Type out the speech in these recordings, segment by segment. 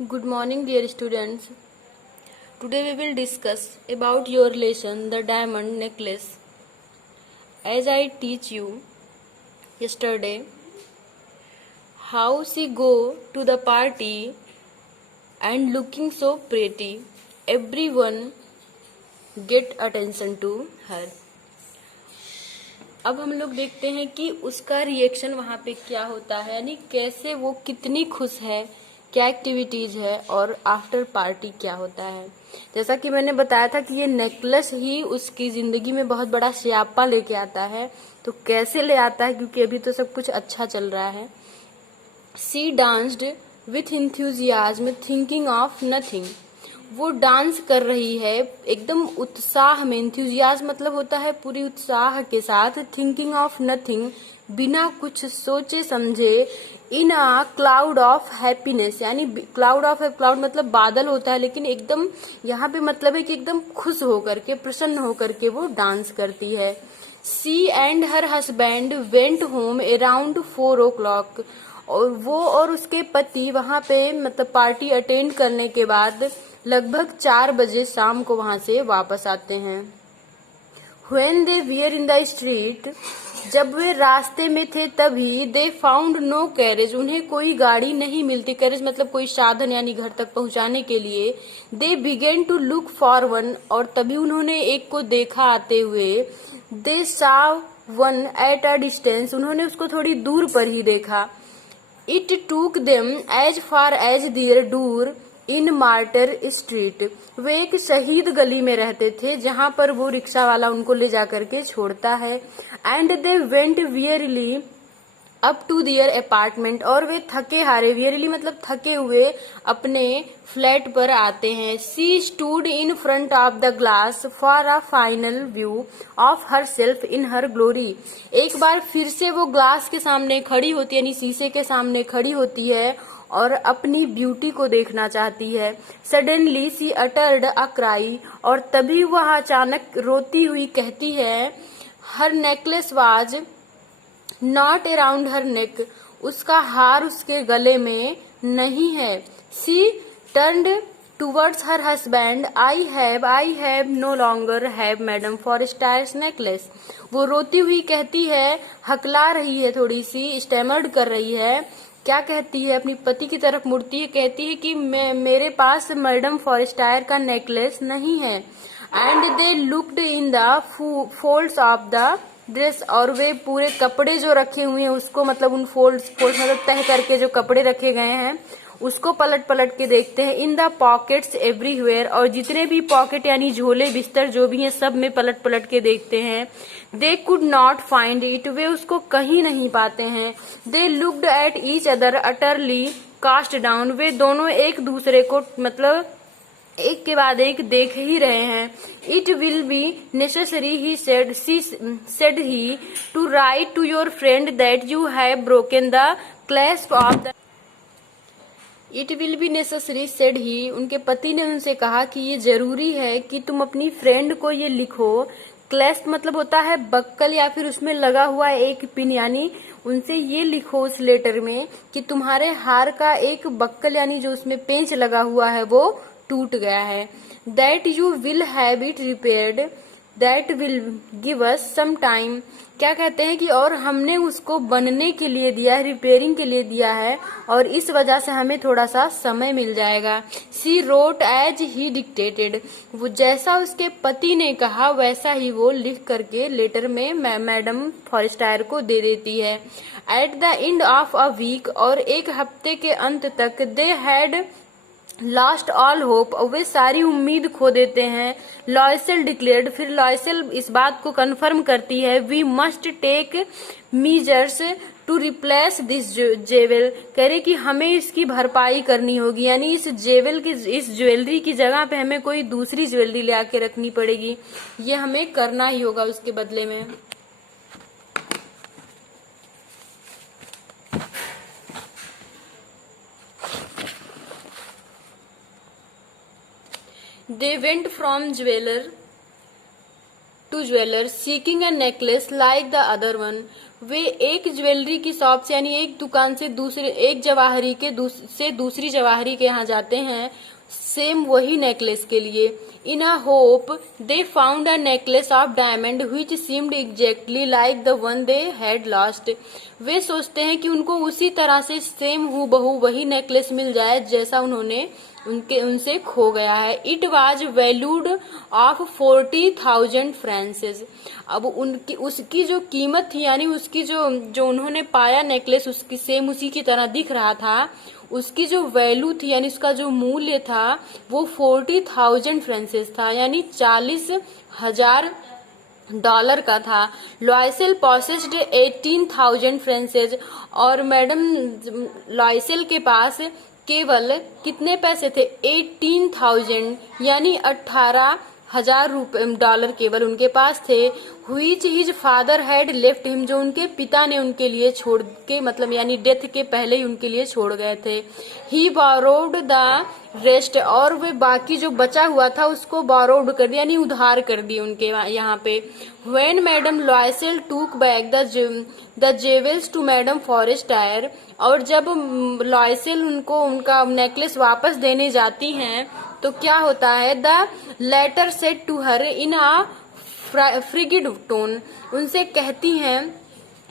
Good morning, dear students. Today we will discuss about your lesson, the diamond necklace. As I teach you yesterday, how she go to the party and looking so pretty. Everyone get attention to her. अब हम लोग देखते हैं कि उसका reaction वहाँ पे क्या होता है, यानी कैसे वो कितनी खुश है, क्या एक्टिविटीज है और आफ्टर पार्टी क्या होता है। जैसा कि मैंने बताया था कि ये नेकलेस ही उसकी जिंदगी में बहुत बड़ा स्यापा लेके आता है। तो कैसे ले आता है, क्योंकि अभी तो सब कुछ अच्छा चल रहा है। She danced with enthusiasm thinking of nothing. वो डांस कर रही है एकदम उत्साह में। इंथ्यूजियाज्म मतलब होता है पूरी उत्साह के साथ। थिंकिंग ऑफ नथिंग, बिना कुछ सोचे समझे। इन अ क्लाउड ऑफ हैप्पीनेस, यानी क्लाउड ऑफ क्लाउड मतलब बादल होता है, लेकिन एकदम यहाँ पे मतलब है कि एकदम खुश होकर के, प्रसन्न होकर के वो डांस करती है। She and her husband went home around 4 o'clock। और वो और उसके पति वहां पे मतलब पार्टी अटेंड करने के बाद लगभग 4 बजे शाम को वहां से वापस आते हैं। When they were in the street, जब वे रास्ते में थे तभी they found no carriage, उन्हें कोई गाड़ी नहीं मिलती। कैरेज मतलब कोई साधन, यानी घर तक पहुंचाने के लिए। They began to look for one, और तभी उन्होंने एक को देखा आते हुए। They saw one at a distance, उन्होंने उसको थोड़ी दूर पर ही देखा। It took them as far as their door in Martyr Street। वे एक शहीद गली में रहते थे जहां पर वो रिक्शा वाला उनको ले जाकर के छोड़ता है। And they went wearily up to their apartment, और वे थके हारे, wearily मतलब थके हुए, अपने फ्लैट पर आते हैं। She stood in front of the glass for a final view of herself in her glory। एक बार फिर से वो ग्लास के सामने खड़ी होती है, यानी शीशे के सामने खड़ी होती है और अपनी ब्यूटी को देखना चाहती है। Suddenly she uttered a cry, और तभी वह अचानक रोती हुई कहती है। Her necklace was not around her neck, उसका हार उसके गले में नहीं है। She turned towards her husband, I have no longer have madam Forestier's necklace. वो रोती हुई कहती है, हकला रही है, थोड़ी सी स्टैमर्ड कर रही है। क्या कहती है, अपनी पति की तरफ मुड़ती है, कहती है कि मेरे पास मैडम फॉरेस्टायर का नेकलेस नहीं है। And they looked in the folds of the dress, और वे पूरे कपड़े जो रखे हुए हैं उसको, मतलब उन फोल्ड्स मतलब तह करके जो कपड़े रखे गए हैं उसको पलट पलट के देखते हैं। इन द पॉकेट्स एवरीवेयर, और जितने भी पॉकेट यानी झोले बिस्तर जो भी हैं सब में पलट पलट के देखते हैं। They could not find it, वे उसको कहीं नहीं पाते हैं। They looked at each other utterly cast down, वे दोनों एक दूसरे को मतलब एक के बाद एक देख ही रहे हैं। It will be necessary he said he to write to your friend that you have broken the clasp of the. It will be necessary said he, उनके पति ने उनसे कहा कि ये जरूरी है कि तुम अपनी फ्रेंड को ये लिखो। क्लैस्प मतलब होता है बक्कल या फिर उसमें लगा हुआ एक पिन, यानी उनसे ये लिखो उस लेटर में कि तुम्हारे हार का एक बक्कल यानी जो उसमें पेंच लगा हुआ है वो टूट गया है। That you will have it repaired, that will give us some time. क्या कहते हैं कि और हमने उसको बनने के लिए दिया है, रिपेयरिंग के लिए दिया है, और इस वजह से हमें थोड़ा सा समय मिल जाएगा। सी रोट एज ही डिक्टेटेड, वो जैसा उसके पति ने कहा वैसा ही वो लिख करके लेटर में मैडम फॉरेस्टायर को दे देती है। At the end of a week, और एक हफ्ते के अंत तक, they had lost all hope, वे सारी उम्मीद खो देते हैं। लॉयसेल डिक्लेयर्ड, फिर लॉयसेल इस बात को कंफर्म करती है। We must take measures to replace this jewel, कह रहे कि हमें इसकी भरपाई करनी होगी, यानी इस जेवल की, इस ज्वेलरी की जगह पे हमें कोई दूसरी ज्वेलरी ले आके रखनी पड़ेगी। ये हमें करना ही होगा उसके बदले में। They went from jeweler to jeweler seeking a necklace like the other one। वे एक ज्वेलरी की शॉप से यानी एक दुकान से एक जवाहरी से दूसरी जवाहरी के यहाँ जाते हैं सेम वही नेकलेस के लिए। In a hope they found a necklace of diamond which seemed exactly like the one they had lost. वे सोचते हैं कि उनको उसी तरह से सेम हूबहू वही नेकलेस मिल जाए जैसा उन्होंने उनसे खो गया है। It was valued of 40,000 Française. अब उसकी जो कीमत थी यानी उसकी जो उन्होंने पाया नेकलेस उसकी सेम उसी की तरह दिख रहा था, उसकी जो वैल्यू थी यानी उसका जो मूल्य था वो 40,000 फ्रांसेस था यानी 40,000 डॉलर का था। लॉयसेल पॉसेस्ड 18,000 फ्रांसेस और मैडम लॉयसेल के पास केवल कितने पैसे थे 18,000 यानी 18,000 डॉलर केवल उनके पास थे। Which his father had left him, जो उनके पिता ने उनके लिए छोड़ के मतलब यानी डेथ के पहले ही उनके लिए छोड़ गए थे। ही बोरोड द रेस्ट, और वे बाकी जो बचा हुआ था उसको बोरोड कर दिया यानी उधार कर दिए उनके यहाँ पे। When madam Loisel took back the jewels to madam Forestier, और जब लॉयसेल उनका नेकलेस वापस देने जाती हैं तो क्या होता है, the latter said to her in a frigid tone, उनसे कहती हैं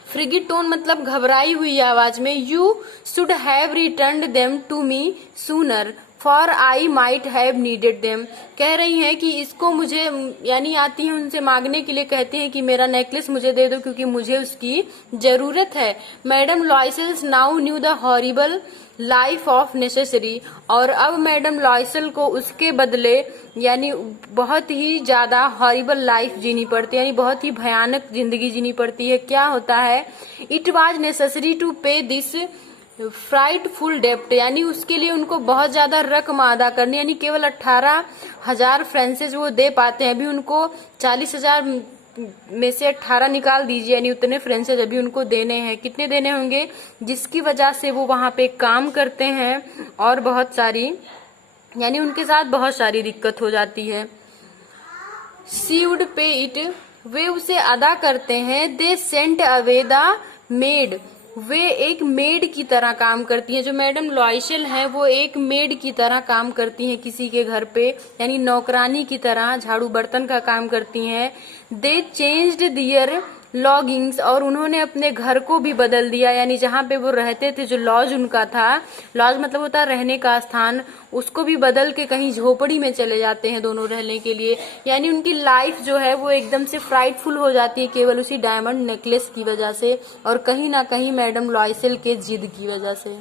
फ्रिगिड टोन मतलब घबराई हुई आवाज में, you should have returned them to me sooner for I might have needed them. कह रही हैं कि इसको मुझे यानी आती है उनसे मांगने के लिए, कहती हैं कि मेरा नेकलेस मुझे दे दो क्योंकि मुझे उसकी जरूरत है। Madam Loisel's now knew the horrible life of necessary, और अब मैडम लॉयसेल को उसके बदले यानी बहुत ही ज्यादा हॉरिबल लाइफ जीनी पड़ती है यानी बहुत ही भयानक जिंदगी जीनी पड़ती है। क्या होता है, इट वाज नेसेसरी टू पे दिस फ्राइटफुल डेप्ट, यानी उसके लिए उनको बहुत ज्यादा रकम अदा करनी, यानी केवल 18,000 फ्रांसेस वो दे पाते हैं। अभी उनको 40,000 में से 18 निकाल दीजिए यानी उतने फ्रांसेस अभी उनको देने हैं। कितने देने होंगे, जिसकी वजह से वो वहां पे काम करते हैं और बहुत सारी यानी उनके साथ बहुत सारी दिक्कत हो जाती है। शी वुड पे इट, वे उसे अदा करते हैं। They sent away the maid, वे एक मेड की तरह काम करती हैं। जो मैडम लॉयसेल है वो एक मेड की तरह काम करती हैं किसी के घर पे यानी नौकरानी की तरह झाड़ू बर्तन का काम करती हैं। दे चेंज्ड दियर लॉगिंग्स, और उन्होंने अपने घर को भी बदल दिया यानी जहाँ पे वो रहते थे जो लॉज उनका था, लॉज मतलब होता है रहने का स्थान, उसको भी बदल के कहीं झोपड़ी में चले जाते हैं दोनों रहने के लिए। यानी उनकी लाइफ जो है वो एकदम से फ्राइटफुल हो जाती है केवल उसी डायमंड नेकलेस की वजह से और कहीं ना कहीं मैडम लॉयसेल के जिद की वजह से।